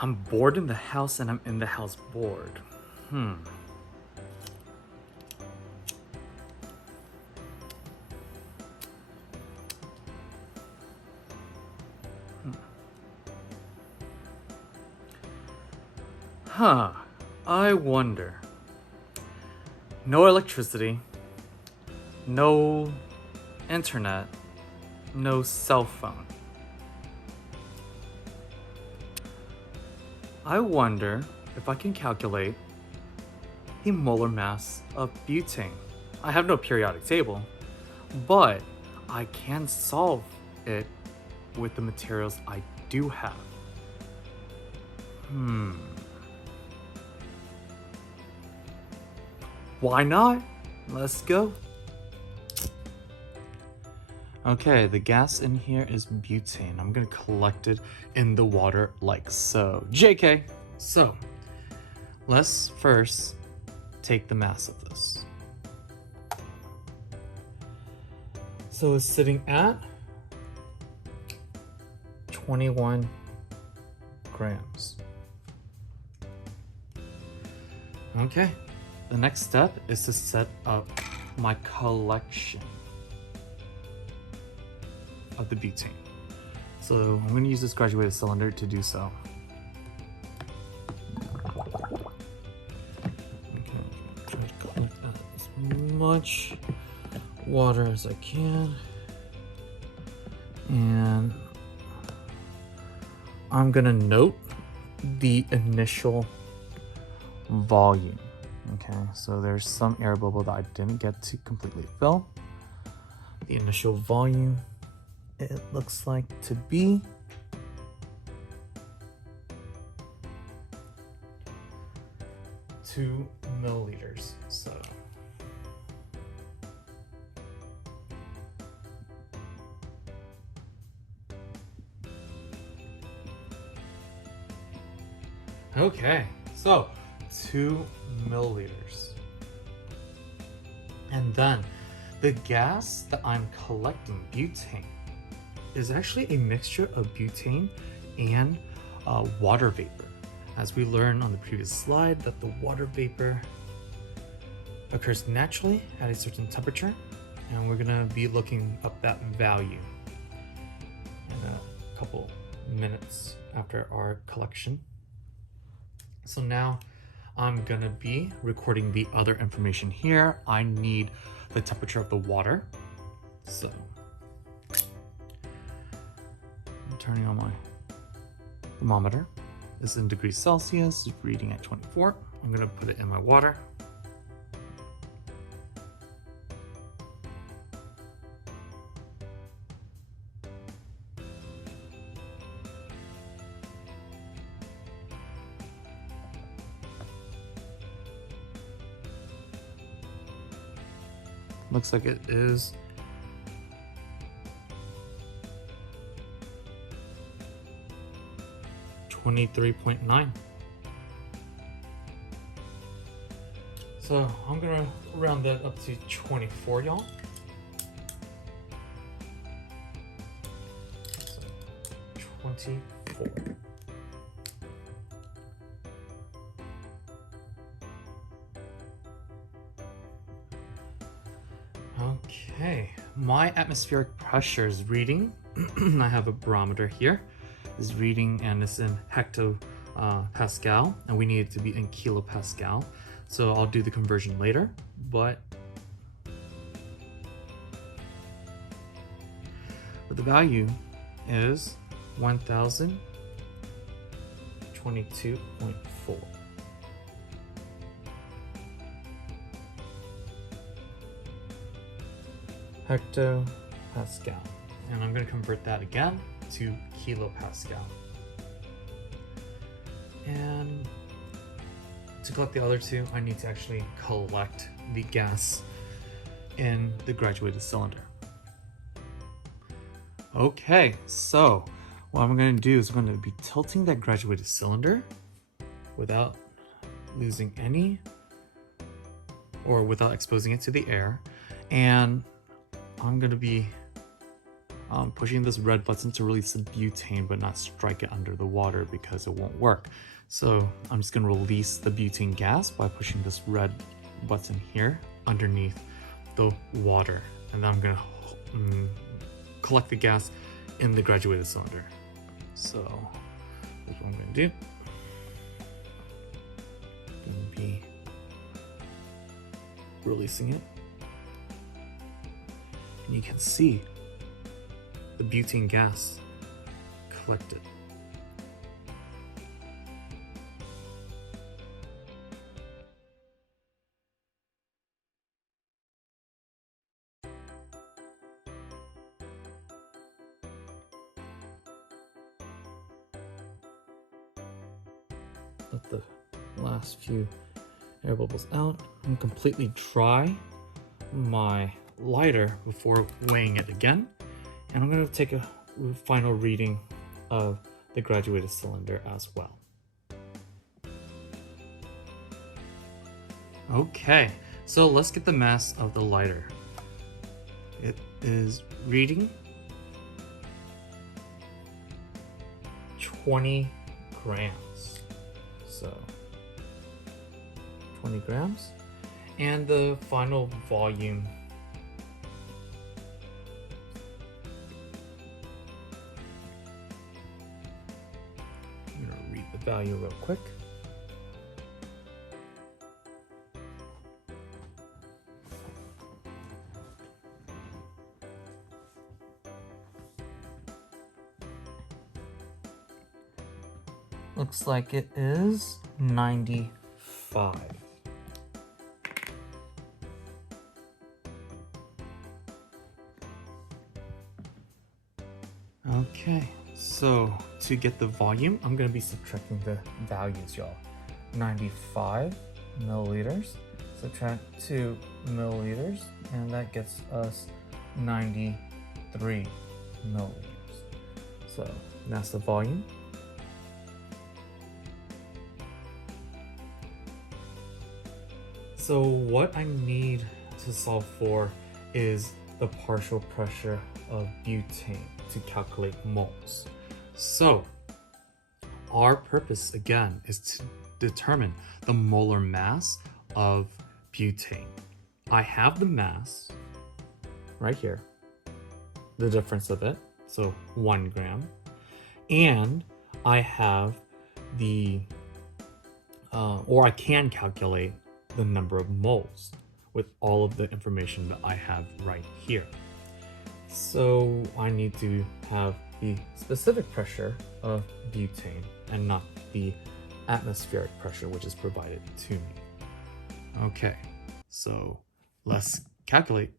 I'm bored in the house and I'm in the house bored. I wonder. No electricity, no internet, no cell phone. I wonder if I can calculate the molar mass of butane. I have no periodic table, but I can solve it with the materials I do have. Why not? Let's go. Okay, the gas in here is butane. I'm gonna collect it in the water like so. JK. So, let's first take the mass of this. So it's sitting at 21 grams. Okay, the next step is to set up my collection of the butane. So I'm going to use this graduated cylinder to do so. Okay, try to collect as much water as I can. And I'm going to note the initial volume. Okay, so there's some air bubble that I didn't get to completely fill. The initial volume, it looks like to be 2 milliliters. So okay, so 2 milliliters. And then the gas that I'm collecting, butane, is actually a mixture of butane and water vapor. As we learned on the previous slide, that the water vapor occurs naturally at a certain temperature, and we're gonna be looking up that value in a couple minutes after our collection. So now I'm gonna be recording the other information here. I need the temperature of the water. So I'm turning on my thermometer. This is in degrees Celsius, reading at 24. I'm gonna put it in my water. Looks like it is 23.9. So I'm gonna round that up to 24, y'all. So 24. Okay, my atmospheric pressure is reading. I have a barometer here. Is reading, and it's in hectopascal, and we need it to be in kilopascal. So I'll do the conversion later, but the value is 1022.4. hectopascal, and I'm going to convert that again to kilopascal. And to collect the other two, I need to actually collect the gas in the graduated cylinder. Okay, so what I'm going to do is I'm going to be tilting that graduated cylinder without losing any, or without exposing it to the air, and I'm going to be pushing this red button to release the butane but not strike it under the water because it won't work. So I'm just going to release the butane gas by pushing this red button here underneath the water, and then I'm going to collect the gas in the graduated cylinder. So that's what I'm going to do. I'm going to be releasing it, and you can see the butane gas collected. Let the last few air bubbles out and completely dry my lighter before weighing it again. And I'm going to take a final reading of the graduated cylinder as well. Okay, so let's get the mass of the lighter. It is reading 20 grams. So 20 grams. And the final volume value real quick. Looks like it is 95. Okay. So to get the volume, I'm going to be subtracting the values, y'all. 95 milliliters, subtract 2 milliliters, and that gets us 93 milliliters. So that's the volume. So what I need to solve for is the partial pressure of butane to calculate moles. So our purpose again is to determine the molar mass of butane. I have the mass right here, the difference of it, so 1 gram, and I have the, or I can calculate the number of moles with all of the information that I have right here. So I need to have the specific pressure of butane and not the atmospheric pressure which is provided to me. Okay, so let's calculate